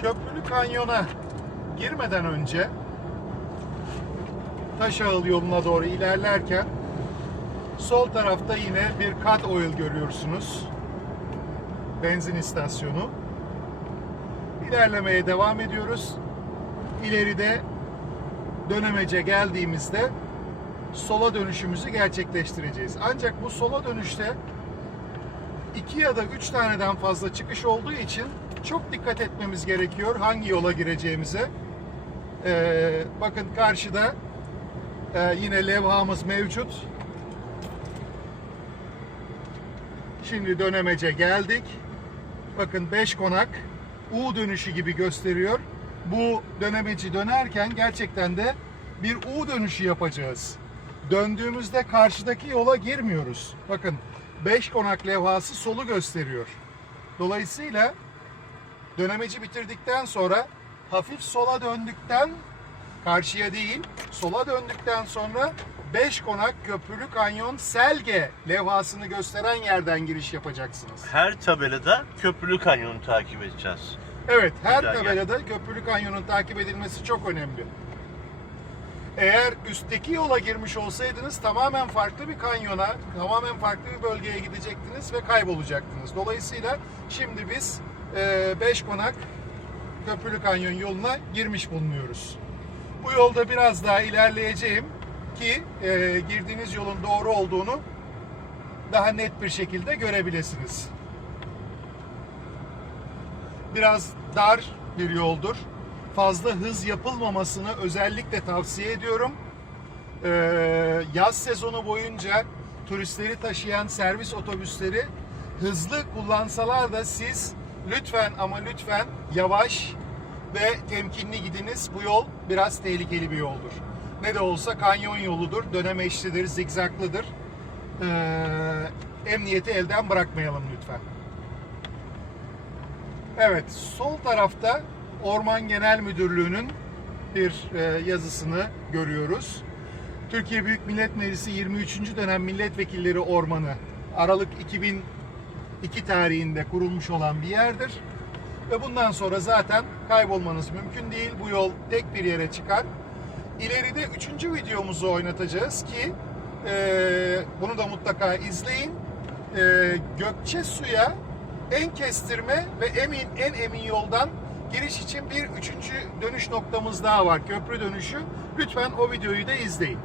Köprülü Kanyon'a girmeden önce Taşağıl yoluna doğru ilerlerken sol tarafta yine bir Cut Oil görüyorsunuz. Benzin istasyonu. İlerlemeye devam ediyoruz. İleride dönemece geldiğimizde sola dönüşümüzü gerçekleştireceğiz. Ancak bu sola dönüşte iki ya da üç taneden fazla çıkış olduğu için çok dikkat etmemiz gerekiyor hangi yola gireceğimize. Ee, bakın karşıda e, yine levhamız mevcut. Şimdi dönemece geldik. Bakın 5 konak U dönüşü gibi gösteriyor. Bu dönemeci dönerken gerçekten de bir U dönüşü yapacağız. Döndüğümüzde karşıdaki yola girmiyoruz. Bakın 5 konak levhası solu gösteriyor. Dolayısıyla dönemeci bitirdikten sonra hafif sola döndükten karşıya değil sola döndükten sonra 5 konak köprülü kanyon Selge levhasını gösteren yerden giriş yapacaksınız. Her tabelada Köprülü Kanyon'u takip edeceğiz. Evet, her Güzel, tabelada Köprülü Kanyon'un takip edilmesi çok önemli. Eğer üstteki yola girmiş olsaydınız tamamen farklı bir kanyona, tamamen farklı bir bölgeye gidecektiniz ve kaybolacaktınız. Dolayısıyla şimdi biz 5 konak Köprülü Kanyon yoluna girmiş bulunuyoruz. Bu yolda biraz daha ilerleyeceğim ki e, girdiğiniz yolun doğru olduğunu daha net bir şekilde görebilirsiniz biraz dar bir yoldur. Fazla hız yapılmamasını özellikle tavsiye ediyorum. Ee, yaz sezonu boyunca turistleri taşıyan servis otobüsleri hızlı kullansalar da siz lütfen ama lütfen yavaş ve temkinli gidiniz. Bu yol biraz tehlikeli bir yoldur. Ne de olsa kanyon yoludur, dönemeçlidir, zigzaklıdır. Ee, emniyeti elden bırakmayalım lütfen. Evet, sol tarafta Orman Genel Müdürlüğü'nün bir e, yazısını görüyoruz. Türkiye Büyük Millet Meclisi 23. dönem milletvekilleri ormanı Aralık 2002 tarihinde kurulmuş olan bir yerdir. Ve bundan sonra zaten kaybolmanız mümkün değil. Bu yol tek bir yere çıkar. İleride üçüncü videomuzu oynatacağız ki e, bunu da mutlaka izleyin. E, Gökçe Su'ya en kestirme ve emin en emin yoldan giriş için bir üçüncü dönüş noktamız daha var. Köprü dönüşü. Lütfen o videoyu da izleyin.